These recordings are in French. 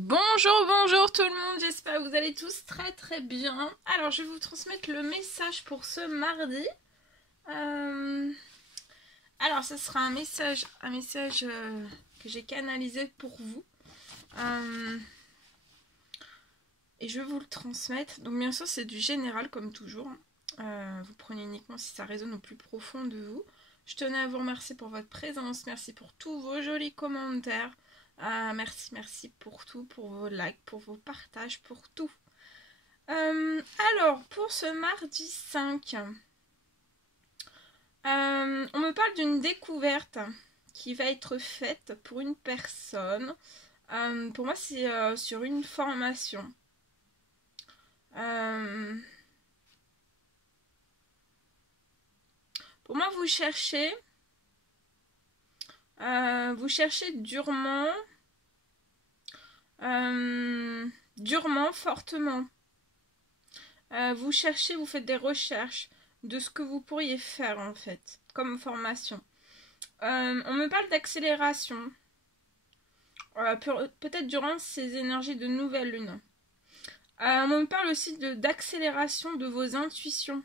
Bonjour, bonjour tout le monde, j'espère que vous allez tous très très bien. Alors je vais vous transmettre le message pour ce mardi. Alors ce sera un message que j'ai canalisé pour vous. Et je vais vous le transmettre. Donc bien sûr c'est du général comme toujours. Vous prenez uniquement si ça résonne au plus profond de vous. Je tenais à vous remercier pour votre présence, merci pour tous vos jolis commentaires. Merci pour tout, pour vos likes, pour vos partages, pour tout. Alors, pour ce mardi 5, on me parle d'une découverte qui va être faite pour une personne. Pour moi, c'est sur une formation. Pour moi, vous cherchez durement, fortement. Vous cherchez, vous faites des recherches de ce que vous pourriez faire en fait, comme formation. On me parle d'accélération, peut-être durant ces énergies de nouvelle lune. On me parle aussi d'accélération de vos intuitions.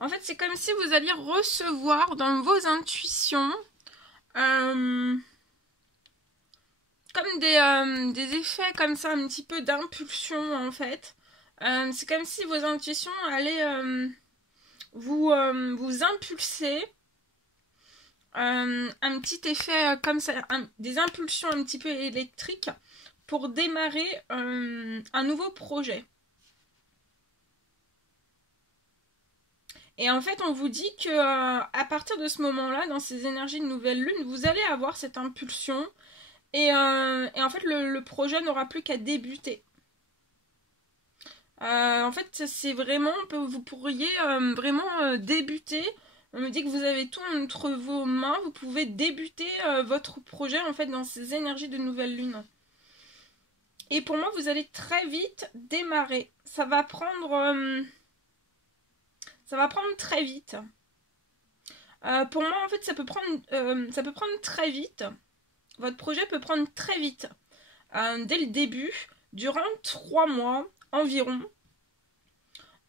En fait, c'est comme si vous alliez recevoir dans vos intuitions comme des effets comme ça, un petit peu d'impulsion en fait. C'est comme si vos intuitions allaient vous impulser un petit effet comme ça, des impulsions un petit peu électriques pour démarrer un nouveau projet. Et en fait, on vous dit que à partir de ce moment-là, dans ces énergies de nouvelle lune, vous allez avoir cette impulsion et en fait, le projet n'aura plus qu'à débuter. En fait, c'est vraiment, vous pourriez vraiment débuter. On me dit que vous avez tout entre vos mains. Vous pouvez débuter votre projet en fait dans ces énergies de nouvelle lune. Et pour moi, vous allez très vite démarrer. Ça va prendre très vite. Pour moi, en fait, ça peut prendre très vite. Votre projet peut prendre très vite. Dès le début, durant 3 mois environ.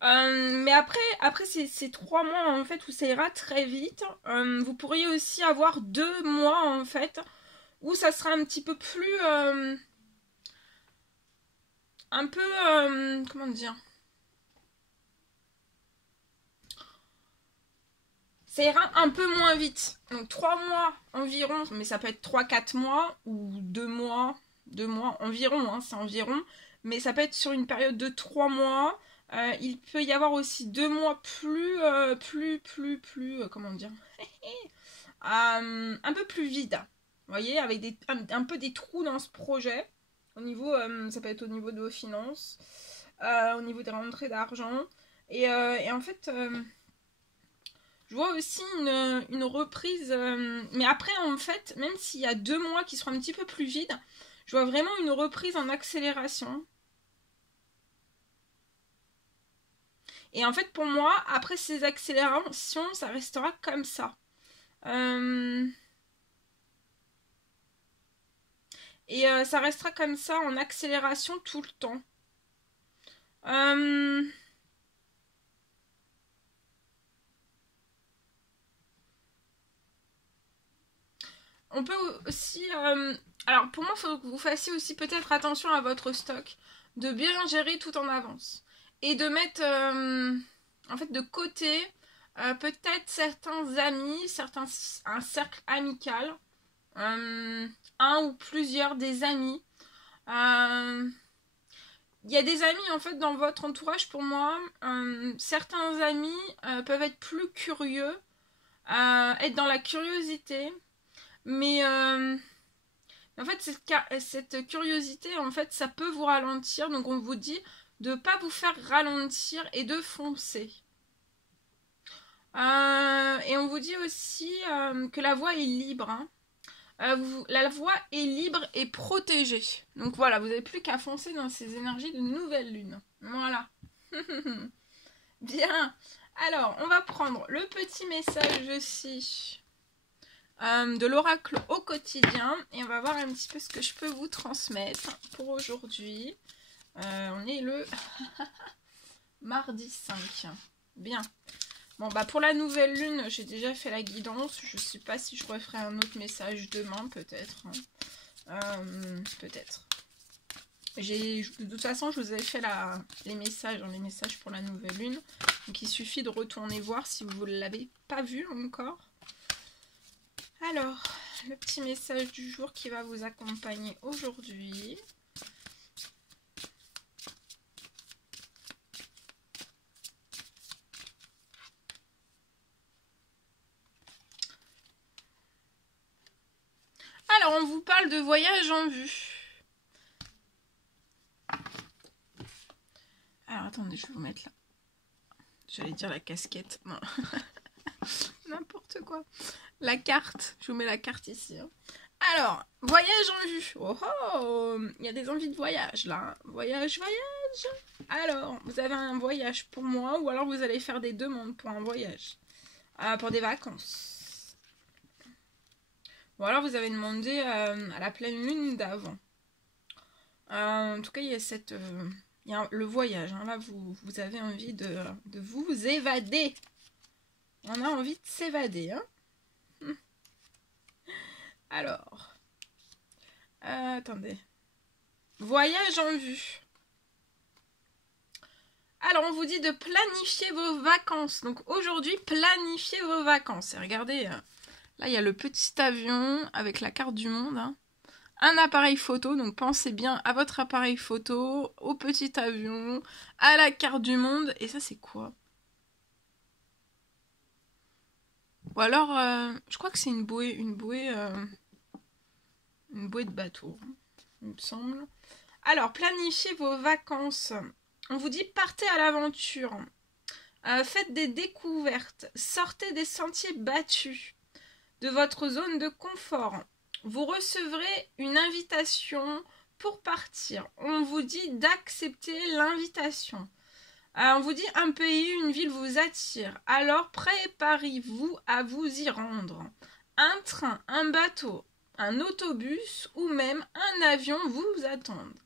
Mais après ces 3 mois en fait où ça ira très vite, vous pourriez aussi avoir 2 mois en fait où ça sera un petit peu plus un peu comment dire, ça ira un peu moins vite. Donc 3 mois environ, mais ça peut être 3-4 mois ou 2 mois environ, hein, c'est environ, mais ça peut être sur une période de 3 mois. Il peut y avoir aussi 2 mois plus comment dire, un peu plus vide. Vous voyez, avec un peu des trous dans ce projet. Au niveau, ça peut être au niveau de vos finances, au niveau des rentrées d'argent. Et en fait, je vois aussi une reprise. Mais après, en fait, même s'il y a 2 mois qui seront un petit peu plus vides, je vois vraiment une reprise en accélération. Et en fait, pour moi, après ces accélérations, ça restera comme ça. Et ça restera comme ça en accélération tout le temps. On peut aussi... alors pour moi, il faut que vous fassiez aussi peut-être attention à votre stock. De bien gérer tout en avance. Et de mettre en fait de côté peut-être certains amis, un cercle amical. Un ou plusieurs des amis. Il y a des amis en fait dans votre entourage pour moi. Certains amis peuvent être plus curieux, être dans la curiosité, mais en fait cette curiosité en fait ça peut vous ralentir, donc on vous dit de ne pas vous faire ralentir et de foncer. Et on vous dit aussi que la voie est libre, hein. La voie est libre et protégée. Donc voilà, vous n'avez plus qu'à foncer dans ces énergies de nouvelle lune. Voilà. Bien. Alors, on va prendre le petit message aussi de l'oracle au quotidien. Et on va voir un petit peu ce que je peux vous transmettre pour aujourd'hui. On est le mardi 5. Bien. Bon, bah pour la nouvelle lune, j'ai déjà fait la guidance. Je sais pas si je referai un autre message demain, peut-être. Peut-être. De toute façon, je vous avais fait les messages pour la nouvelle lune. Donc il suffit de retourner voir si vous ne l'avez pas vu encore. Alors, le petit message du jour qui va vous accompagner aujourd'hui. Alors, on vous parle de voyage en vue. Alors, attendez, je vais vous mettre là. J'allais dire la casquette. Non. N'importe quoi. La carte. Je vous mets la carte ici. Hein. Alors, voyage en vue. Oh oh, il y a des envies de voyage là. Hein. Voyage. Alors, vous avez un voyage pour moi ou alors vous allez faire des demandes pour un voyage. Pour des vacances. Ou alors vous avez demandé à la pleine lune d'avant. En tout cas, il y a cette... il y a le voyage. Hein. Là, vous avez envie de vous évader. On a envie de s'évader. Hein. Alors, attendez. Voyage en vue. Alors, on vous dit de planifier vos vacances. Donc, aujourd'hui, planifiez vos vacances. Et regardez, là, il y a le petit avion avec la carte du monde. Hein. Un appareil photo. Donc, pensez bien à votre appareil photo, au petit avion, à la carte du monde. Et ça, c'est quoi? Ou alors, je crois que c'est une bouée de bateau, il me semble. Alors, planifiez vos vacances. On vous dit partez à l'aventure. Faites des découvertes. Sortez des sentiers battus de votre zone de confort. Vous recevrez une invitation pour partir. On vous dit d'accepter l'invitation. On vous dit un pays, une ville vous attire. Alors préparez-vous à vous y rendre. Un train, un bateau, un autobus ou même un avion vous attendent.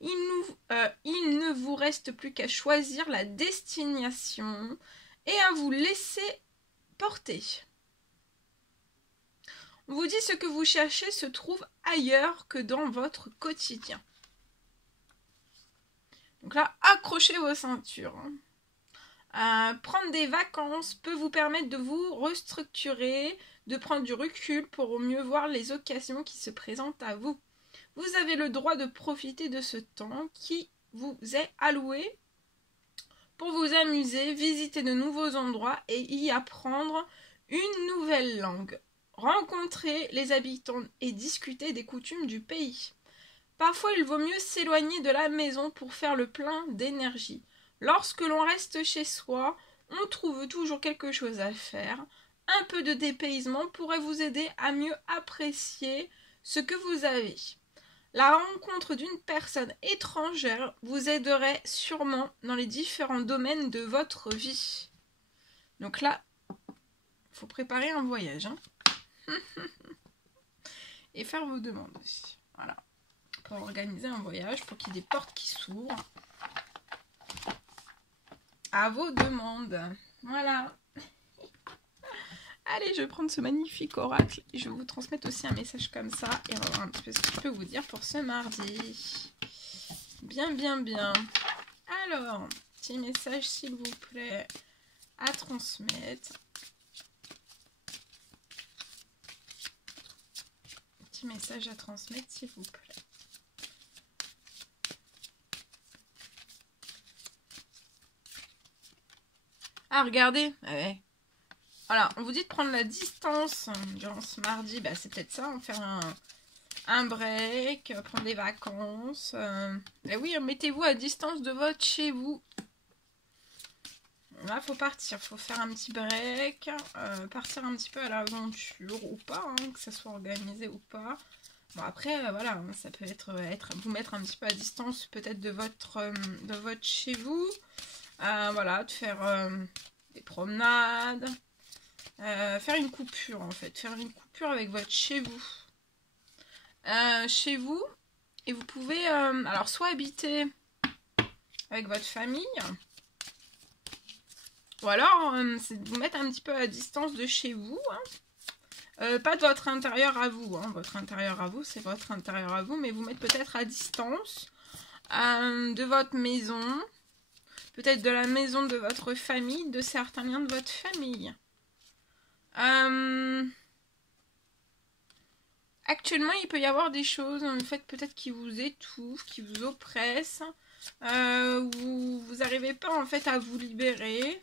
Il ne vous reste plus qu'à choisir la destination et à vous laisser porter. On vous dit ce que vous cherchez se trouve ailleurs que dans votre quotidien. Donc là, accrochez vos ceintures. Prendre des vacances peut vous permettre de vous restructurer, de prendre du recul pour mieux voir les occasions qui se présentent à vous. Vous avez le droit de profiter de ce temps qui vous est alloué pour vous amuser, visiter de nouveaux endroits et y apprendre une nouvelle langue. Rencontrer les habitants et discuter des coutumes du pays. Parfois, il vaut mieux s'éloigner de la maison pour faire le plein d'énergie. Lorsque l'on reste chez soi, on trouve toujours quelque chose à faire. Un peu de dépaysement pourrait vous aider à mieux apprécier ce que vous avez. La rencontre d'une personne étrangère vous aiderait sûrement dans les différents domaines de votre vie. Donc là, il faut préparer un voyage. Hein. Et faire vos demandes aussi. Voilà. Pour organiser un voyage, pour qu'il y ait des portes qui s'ouvrent à vos demandes. Voilà. Allez, je vais prendre ce magnifique oracle et je vais vous transmettre aussi un message comme ça et on va voir un petit peu ce que je peux vous dire pour ce mardi. Bien. Alors, petit message s'il vous plaît à transmettre. Petit message à transmettre s'il vous plaît. Ah, regardez. Ouais. Voilà, on vous dit de prendre la distance durant ce mardi. Bah, c'est peut-être ça, on va faire un break, prendre des vacances. Et oui, mettez-vous à distance de votre chez vous. Là, faut partir, faut faire un petit break, partir un petit peu à l'aventure ou pas, hein, que ça soit organisé ou pas. Bon, après, voilà, ça peut être vous mettre un petit peu à distance peut-être de votre chez vous. Voilà, de faire des promenades, faire une coupure en fait. Faire une coupure avec votre chez vous. Chez vous. Et vous pouvez alors soit habiter avec votre famille. Ou alors c'est de vous mettre un petit peu à distance de chez vous. Hein. Pas de votre intérieur à vous. Hein. Votre intérieur à vous, c'est votre intérieur à vous. Mais vous mettre peut-être à distance de votre maison. Peut-être de la maison de votre famille, de certains liens de votre famille. Actuellement, il peut y avoir des choses, en fait, peut-être qui vous étouffent, qui vous oppressent, où vous n'arrivez pas, en fait, à vous libérer.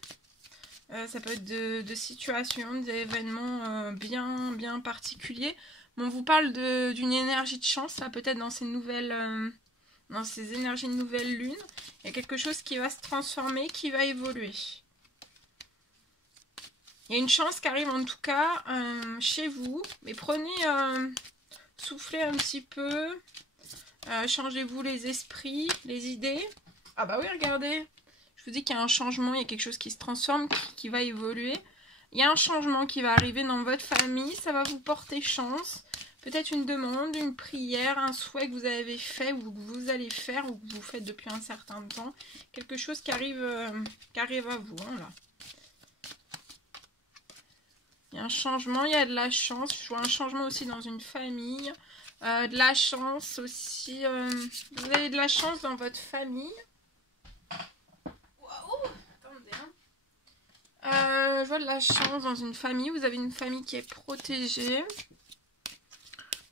Ça peut être de situations, d'événements bien particuliers. Bon, on vous parle d'une énergie de chance, là, peut-être dans ces nouvelles... dans ces énergies de nouvelle lune, il y a quelque chose qui va se transformer, qui va évoluer. Il y a une chance qui arrive en tout cas chez vous. Mais prenez, soufflez un petit peu. Changez-vous les esprits, les idées. Ah bah oui, regardez. Je vous dis qu'il y a un changement, il y a quelque chose qui se transforme, qui va évoluer. Il y a un changement qui va arriver dans votre famille. Ça va vous porter chance. Peut-être une demande, une prière, un souhait que vous avez fait ou que vous allez faire ou que vous faites depuis un certain temps. Quelque chose qui arrive à vous. Hein, là. Il y a un changement, il y a de la chance. Je vois un changement aussi dans une famille. De la chance aussi. Vous avez de la chance dans votre famille. Waouh! Attendez. Hein. Je vois de la chance dans une famille. Vous avez une famille qui est protégée.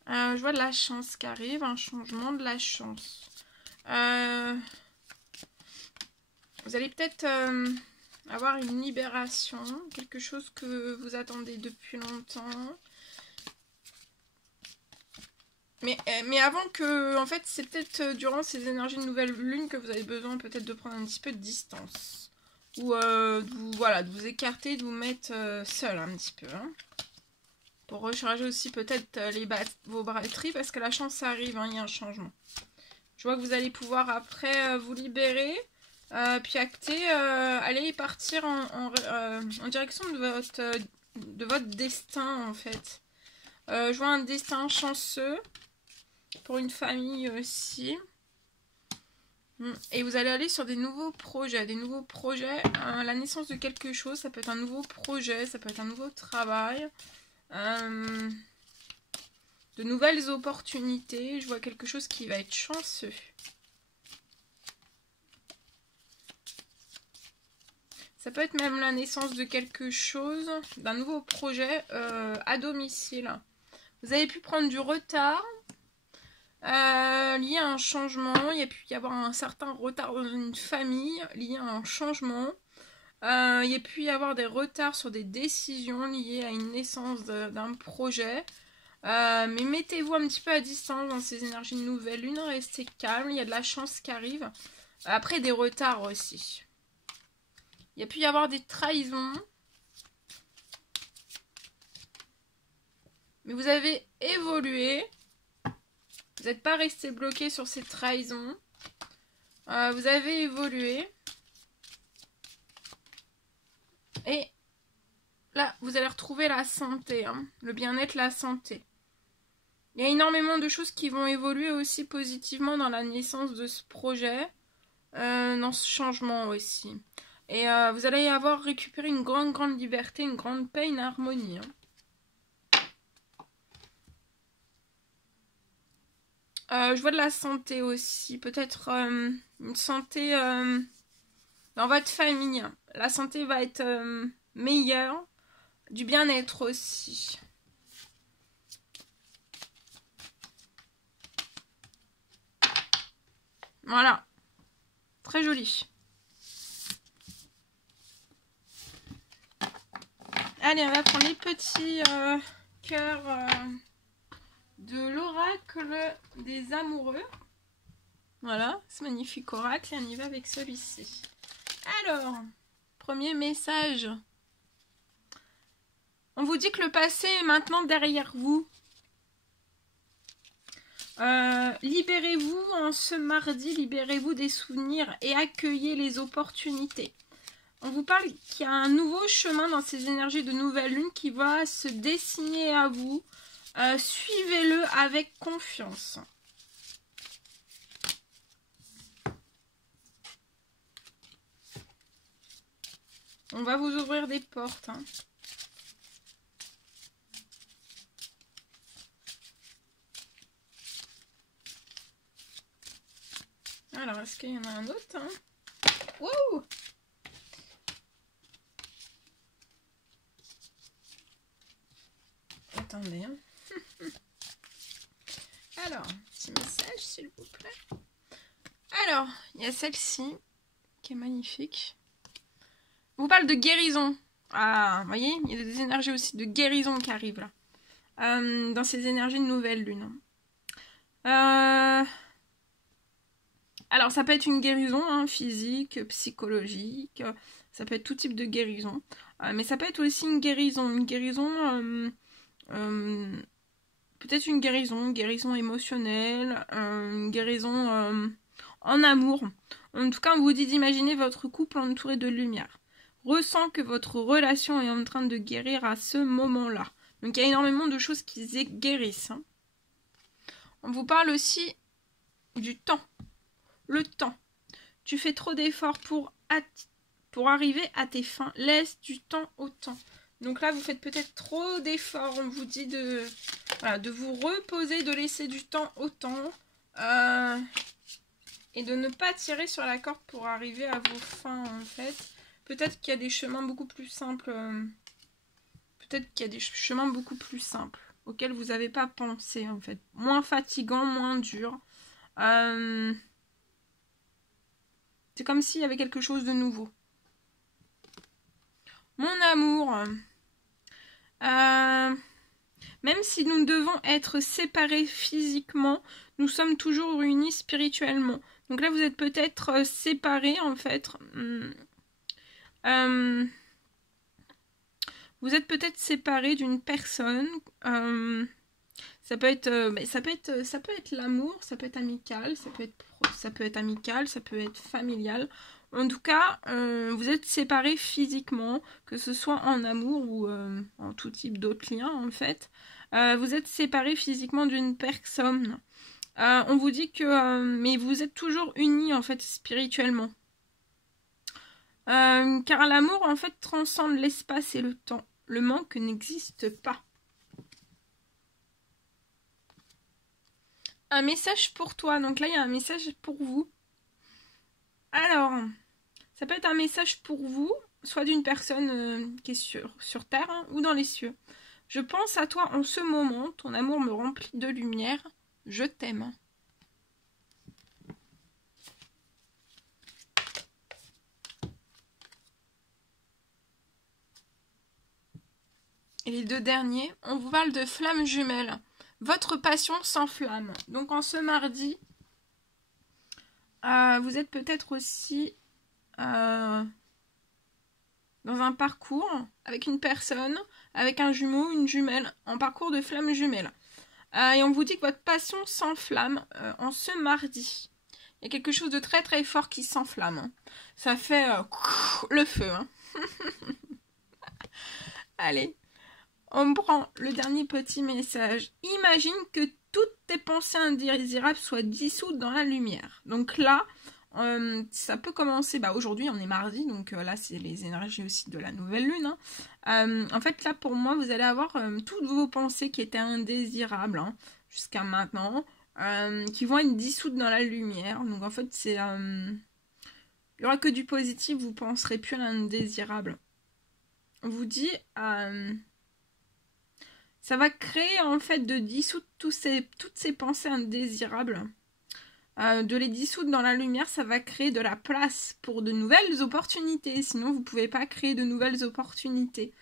Je vois de la chance qui arrive, un changement de la chance. Vous allez peut-être avoir une libération, quelque chose que vous attendez depuis longtemps. Mais avant que, en fait, c'est peut-être durant ces énergies de nouvelle lune que vous avez besoin peut-être de prendre un petit peu de distance. Ou de vous écarter, de vous mettre seul un petit peu. Hein. Pour recharger aussi peut-être vos batteries parce que la chance arrive, hein, il y a un changement. Je vois que vous allez pouvoir après vous libérer, puis acter, aller partir en direction de votre destin en fait. Je vois un destin chanceux pour une famille aussi. Et vous allez aller sur des nouveaux projets. La naissance de quelque chose, ça peut être un nouveau projet, ça peut être un nouveau travail. De nouvelles opportunités. Je vois quelque chose qui va être chanceux. Ça peut être même la naissance de quelque chose, d'un nouveau projet à domicile. Vous avez pu prendre du retard lié à un changement. Il y a pu y avoir un certain retard dans une famille lié à un changement. Il y a pu y avoir des retards sur des décisions liées à une naissance d'un projet. Mais mettez-vous un petit peu à distance dans ces énergies de nouvelle lune. Restez calme, il y a de la chance qui arrive. Après, des retards aussi. Il y a pu y avoir des trahisons. Mais vous avez évolué. Vous n'êtes pas resté bloqué sur ces trahisons. Vous avez évolué. Et là, vous allez retrouver la santé. Hein, le bien-être, la santé. Il y a énormément de choses qui vont évoluer aussi positivement dans la naissance de ce projet. Dans ce changement aussi. Et vous allez avoir récupéré une grande liberté, une grande paix, une harmonie. Hein. Je vois de la santé aussi. Peut-être une santé dans votre famille. La santé va être meilleure. Du bien-être aussi. Voilà. Très joli. Allez, on va prendre les petits cœurs de l'oracle des amoureux. Voilà, ce magnifique oracle. Et on y va avec celui-ci. Alors, premier message. On vous dit que le passé est maintenant derrière vous. Libérez-vous en ce mardi, libérez-vous des souvenirs et accueillez les opportunités. On vous parle qu'il y a un nouveau chemin dans ces énergies de nouvelle lune qui va se dessiner à vous. Suivez-le avec confiance. On va vous ouvrir des portes. Hein. Alors, est-ce qu'il y en a un autre hein? Wow! Attendez. Hein. Alors, petit message, s'il vous plaît. Alors, il y a celle-ci qui est magnifique. On vous parle de guérison. Ah, vous voyez, il y a des énergies aussi de guérison qui arrivent là. Dans ces énergies de nouvelle lune. Alors, ça peut être une guérison hein, physique, psychologique. Ça peut être tout type de guérison. Mais ça peut être aussi une guérison. Peut-être une guérison émotionnelle, une guérison en amour. En tout cas, on vous dit d'imaginer votre couple entouré de lumière. Ressent que votre relation est en train de guérir à ce moment-là. Donc il y a énormément de choses qui guérissent. Hein. On vous parle aussi du temps. Le temps. Tu fais trop d'efforts pour arriver à tes fins. Laisse du temps au temps. Donc là, vous faites peut-être trop d'efforts. On vous dit de vous reposer, de laisser du temps au temps. Et de ne pas tirer sur la corde pour arriver à vos fins, en fait. Peut-être qu'il y a des chemins beaucoup plus simples. Peut-être qu'il y a des chemins beaucoup plus simples. Auxquels vous n'avez pas pensé, en fait. Moins fatigant, moins dur. C'est comme s'il y avait quelque chose de nouveau. Mon amour, même si nous devons être séparés physiquement, nous sommes toujours unis spirituellement. Donc là, vous êtes peut-être séparés, en fait. Vous êtes peut-être séparés d'une personne. Ça peut être l'amour, ça peut être amical, ça peut être amical, ça peut être familial. En tout cas, vous êtes séparés physiquement, que ce soit en amour ou en tout type d'autres liens, en fait. Vous êtes séparés physiquement d'une personne. On vous dit que... mais vous êtes toujours unis, en fait, spirituellement. Car l'amour, en fait, transcende l'espace et le temps. Le manque n'existe pas. Un message pour toi. Donc là, il y a un message pour vous. Alors, ça peut être un message pour vous, soit d'une personne qui est sur Terre hein, ou dans les cieux. Je pense à toi en ce moment. Ton amour me remplit de lumière. Je t'aime. Et les deux derniers, on vous parle de flammes jumelles. Votre passion s'enflamme. Donc en ce mardi, vous êtes peut-être aussi dans un parcours avec une personne, avec un jumeau, une jumelle, en parcours de flammes jumelles. Et on vous dit que votre passion s'enflamme en ce mardi. Il y a quelque chose de très très fort qui s'enflamme. Hein. Ça fait le feu. Hein. Allez. On prend le dernier petit message. Imagine que toutes tes pensées indésirables soient dissoutes dans la lumière. Donc là, ça peut commencer... aujourd'hui, on est mardi, donc là, c'est les énergies aussi de la nouvelle lune. Hein. En fait, là, pour moi, vous allez avoir toutes vos pensées qui étaient indésirables hein, jusqu'à maintenant, qui vont être dissoutes dans la lumière. Donc en fait, c'est... il n'y aura que du positif, vous ne penserez plus à l'indésirable. On vous dit... ça va créer en fait de dissoudre toutes ces pensées indésirables. De les dissoudre dans la lumière, ça va créer de la place pour de nouvelles opportunités. Sinon, vous ne pouvez pas créer de nouvelles opportunités.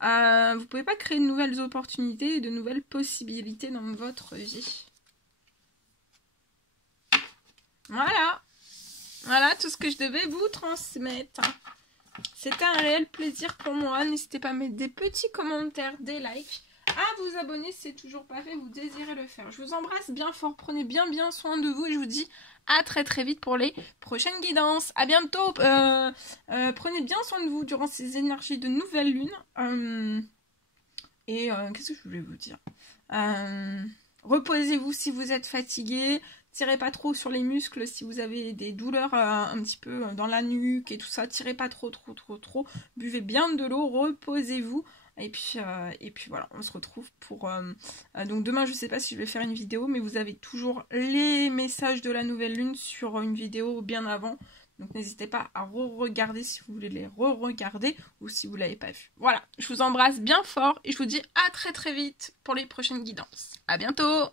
Vous ne pouvez pas créer de nouvelles opportunités et de nouvelles possibilités dans votre vie. Voilà. Voilà tout ce que je devais vous transmettre. C'était un réel plaisir pour moi. N'hésitez pas à mettre des petits commentaires, des likes. à vous abonner si c'est toujours pas fait, vous désirez le faire. Je vous embrasse bien fort, prenez bien soin de vous et je vous dis à très vite pour les prochaines guidances. À bientôt. Prenez bien soin de vous durant ces énergies de nouvelle lune. Qu'est-ce que je voulais vous dire? Reposez-vous si vous êtes fatigué. Tirez pas trop sur les muscles si vous avez des douleurs un petit peu dans la nuque et tout ça. Tirez pas trop. Buvez bien de l'eau, reposez-vous. Et puis voilà, on se retrouve pour... donc demain, je sais pas si je vais faire une vidéo, mais vous avez toujours les messages de la nouvelle lune sur une vidéo bien avant. Donc n'hésitez pas à re-regarder si vous voulez les re-regarder ou si vous ne l'avez pas vu. Voilà, je vous embrasse bien fort et je vous dis à très vite pour les prochaines guidances. À bientôt!